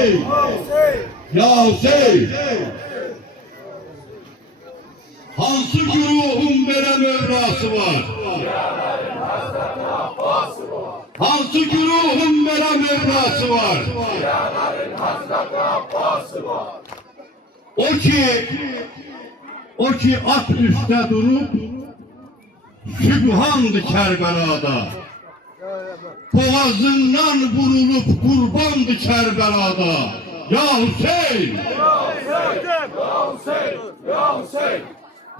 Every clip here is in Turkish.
Hüseyin, ya Hüseyin. Hansı güruhun belə Mevlası var? Hansı güruhun belə Mevlası var? O ki at üstte durup Sübhandı Kerbela'da. Boğazından vurulup kurbandı Kerbela'da. Ya Hüseyin!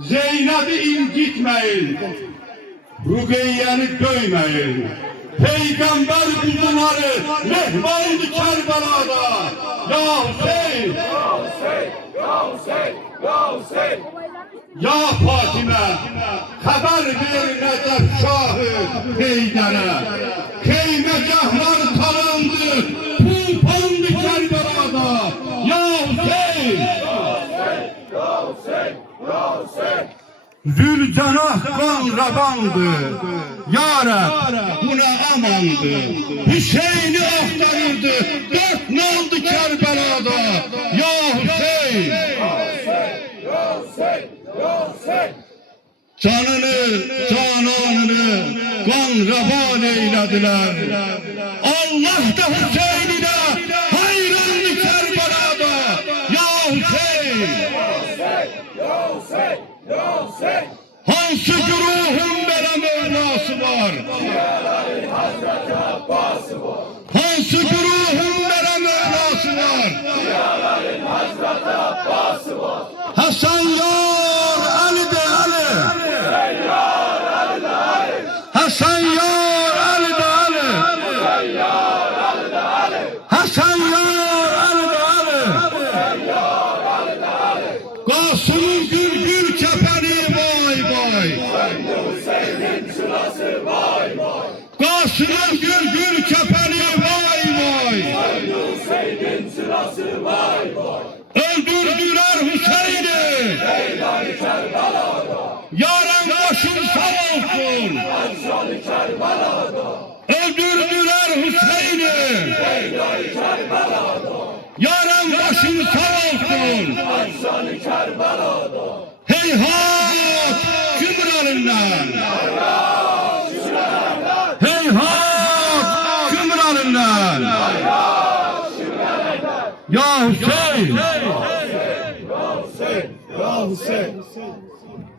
Zeynep'i incitmeyin, Rüqeyyəni döymeyin. Peygamber kuzuları mehvandı Kerbela'da. Ya Hüseyin! Ya Fatime, haber ver Necef Şahı Heydər'e. Keymegahlar talandı, tufandı Kerbela'da. Ya Hüseyin! Zülcenah kan rabandı, ya Rab buna amandı. Hüseyin'i aktarırdı, dört naldı Kerbela'da. Ya Hüseyin! Canını, cananını kan raban eylediler. Allah da Hüseyin'ine hayranlı Kerbela'da. Ya Hüseyin! Hansı güruhun belə Mevlası var? Hansı güruhun belə Mevlası var? Hasan yar Ali de Ali. Hasan yar Ali de Ali. Hasan yar Ali de Ali. Kasım'ın gül kepeni vay vay. Kasım'ın gül kepeni vay vay. Öldürdüler Hüseyin'i. Yaran başın sağ olsun. Öldürdüler Hüseyin'i. Yaran başın sağ olsun. Heyhat Cumhuriyeti'nden.